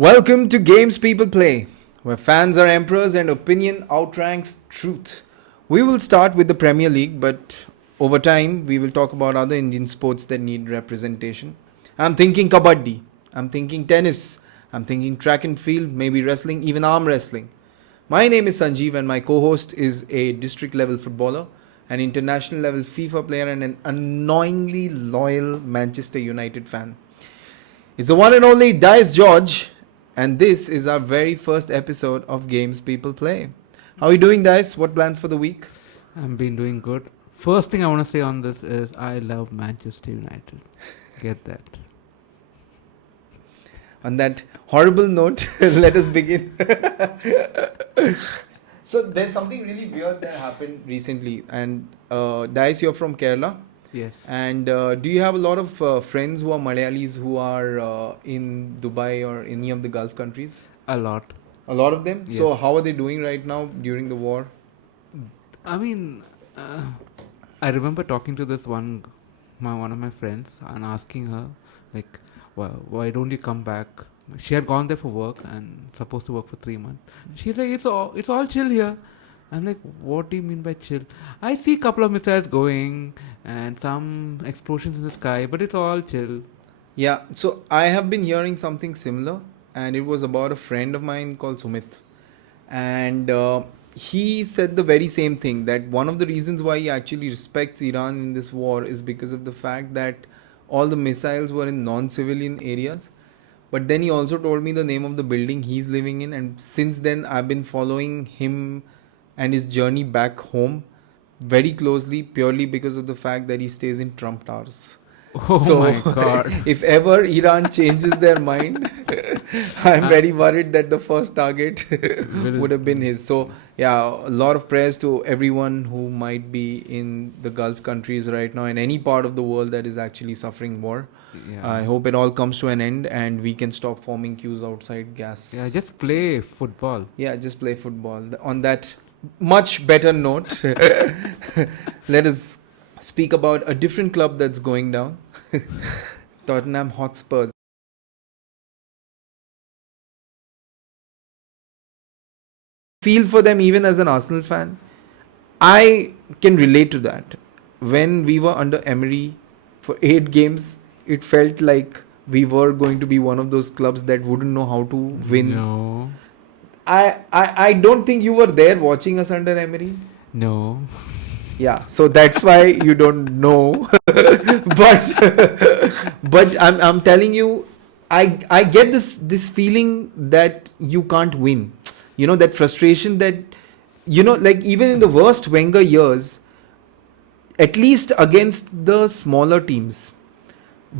Welcome to Games People Play, where fans are emperors and opinion outranks truth. We will start with the Premier League, but over time we will talk about other Indian sports that need representation. I'm thinking kabaddi, I'm thinking tennis, I'm thinking track and field, maybe wrestling, even arm wrestling. My name is Sanjeev and my co-host is a district level footballer, an international level FIFA player and an annoyingly loyal Manchester United fan. It's the one and only Dice George, and this is our very first episode of Games People Play. How are you doing, Dice? What plans for the week? I've been doing good. First thing I want to say on this is I love Manchester United. Get that. On that horrible note, let us begin. So there's something really weird that happened recently, and Dice, you're from Kerala. Yes. And do you have a lot of friends who are Malayalis who are in Dubai or any of the Gulf countries? A lot. A lot of them? Yes. So how are they doing right now during the war? I mean, I remember talking to this one of my friends and asking her, like, why don't you come back? She had gone there for work and supposed to work for 3 months. She's like, it's all chill here. I'm like, what do you mean by chill? I see a couple of missiles going and some explosions in the sky, but it's all chill. Yeah, so I have been hearing something similar, and it was about a friend of mine called Sumit. And he said the very same thing, that one of the reasons why he actually respects Iran in this war is because of the fact that all the missiles were in non-civilian areas. But then he also told me the name of the building he's living in, and since then I've been following him and his journey back home very closely, purely because of the fact that he stays in Trump Towers. Oh my God. If ever Iran changes their mind, I'm very worried that the first target would have been his. So yeah, a lot of prayers to everyone who might be in the Gulf countries right now and any part of the world that is actually suffering war. Yeah. I hope it all comes to an end and we can stop forming queues outside gas. Yeah, just play football. Yeah, just play football. On that much better note, let us speak about a different club that's going down. Tottenham Hotspurs. Feel for them even as an Arsenal fan. I can relate to that. When we were under Emery for 8 games, it felt like we were going to be one of those clubs that wouldn't know how to win. No. I don't think you were there watching us under Emery. No. Yeah, so that's why you don't know. but I'm telling you, I get this feeling that you can't win. You know, that frustration that, you know, like even in the worst Wenger years, at least against the smaller teams,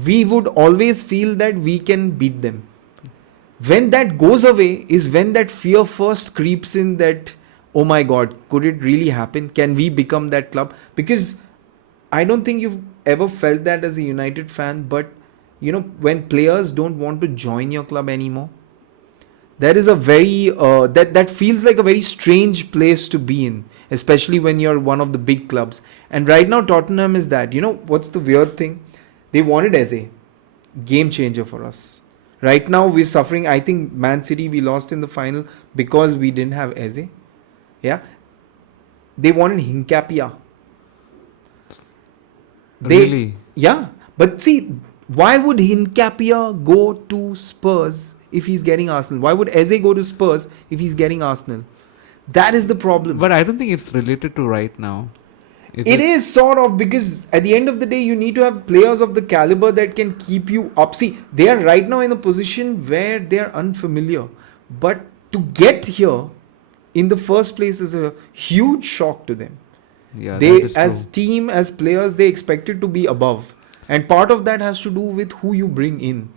we would always feel that we can beat them. When that goes away is when that fear first creeps in, that oh my God, could it really happen? Can we become that club? Because I don't think you've ever felt that as a United fan, but you know, when players don't want to join your club anymore, there is a very that feels like a very strange place to be in, especially when you're one of the big clubs. And right now Tottenham is that. You know what's the weird thing? They wanted Eze, game changer for us. Right now we're suffering. I think Man City, we lost in the final because we didn't have Eze. Yeah, they wanted Hincapia. Really? Yeah, but see, why would Hincapia go to Spurs if he's getting Arsenal? Why would Eze go to Spurs if he's getting Arsenal? That is the problem. But I don't think it's related to right now. It is sort of, because at the end of the day, you need to have players of the caliber that can keep you up. See, they are right now in a position where they are unfamiliar. But to get here in the first place is a huge shock to them. Yeah, They, that is as true. team, as players, they expected to be above. And part of that has to do with who you bring in.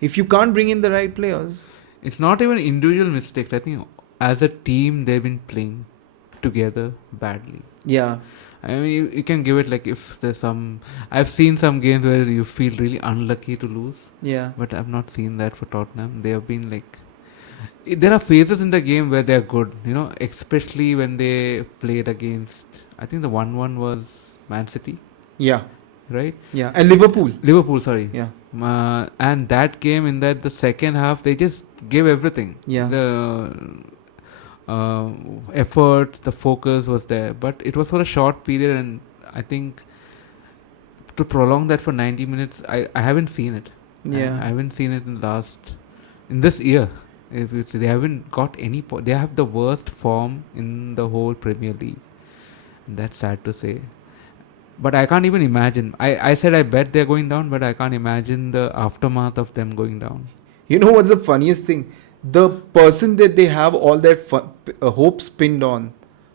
If you can't bring in the right players. It's not even individual mistakes. I think as a team, they've been playing together badly. Yeah. I mean, you can give it like if there's some. I've seen some games where you feel really unlucky to lose, Yeah. but I've not seen that for Tottenham. They have been like. There are phases in the game where they're good, you know, especially when they played against. I think the 1-1 was Man City, Yeah. right? Yeah. And Liverpool. Liverpool, sorry. Yeah. And that game, in that the second half, they just gave everything. Yeah. The effort, the focus was there, but it was for a short period, and I think to prolong that for 90 minutes, I haven't seen it. Yeah. I haven't seen it in this year. If you see, they haven't got any. They have the worst form in the whole Premier League. That's sad to say. But I can't even imagine. I said I bet they're going down, but I can't imagine the aftermath of them going down. You know what's the funniest thing? The person that they have all their hopes pinned on,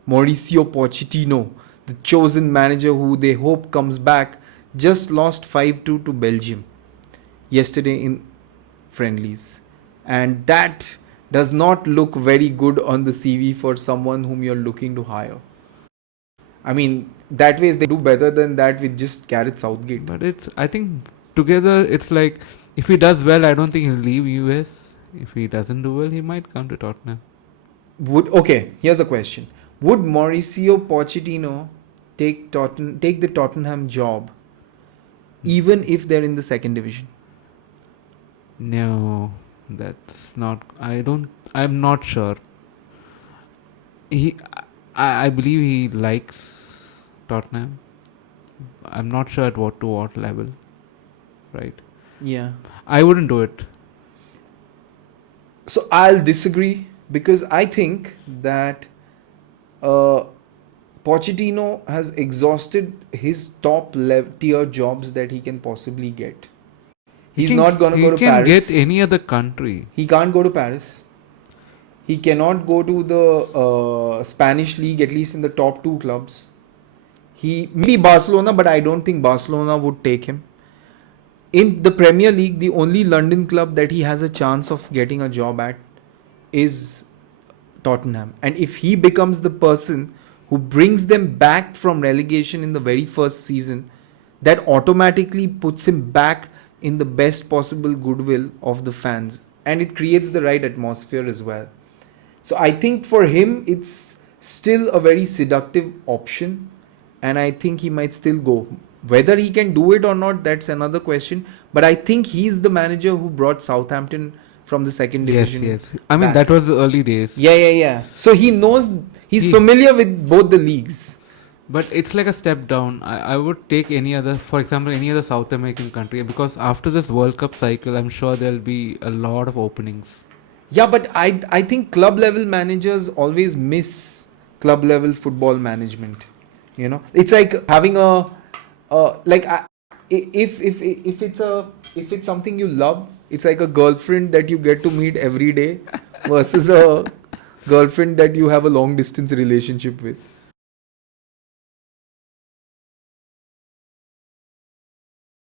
Mauricio Pochettino, the chosen manager who they hope comes back, just lost 5-2 to Belgium yesterday in friendlies. And that does not look very good on the CV for someone whom you're looking to hire. I mean, that way they do better than that with just Gareth Southgate. But I think together it's like, if he does well, I don't think he'll leave US. If he doesn't do well, he might come to Tottenham. Here's a question. Would Mauricio Pochettino take the Tottenham job even if they're in the second division? No, that's not. I'm not sure. I believe he likes Tottenham. I'm not sure at what level. Right. Yeah. I wouldn't do it. So I'll disagree because I think that Pochettino has exhausted his top tier jobs that he can possibly get. He's not going to go to Paris. He can get any other country. He can't go to Paris. He cannot go to the Spanish league, at least in the top two clubs. He maybe Barcelona, but I don't think Barcelona would take him. In the Premier League, the only London club that he has a chance of getting a job at is Tottenham. And if he becomes the person who brings them back from relegation in the very first season, that automatically puts him back in the best possible goodwill of the fans. And it creates the right atmosphere as well. So I think for him, it's still a very seductive option. And I think he might still go. Whether he can do it or not, that's another question. But I think he's the manager who brought Southampton from the second division. Yes. I mean, that was the early days. Yeah. So he knows, he's familiar with both the leagues. But it's like a step down. I would take for example, any other South American country, because after this World Cup cycle, I'm sure there'll be a lot of openings. Yeah, but I think club level managers always miss club level football management. You know, it's like having if it's something you love, it's like a girlfriend that you get to meet every day versus a girlfriend that you have a long distance relationship with.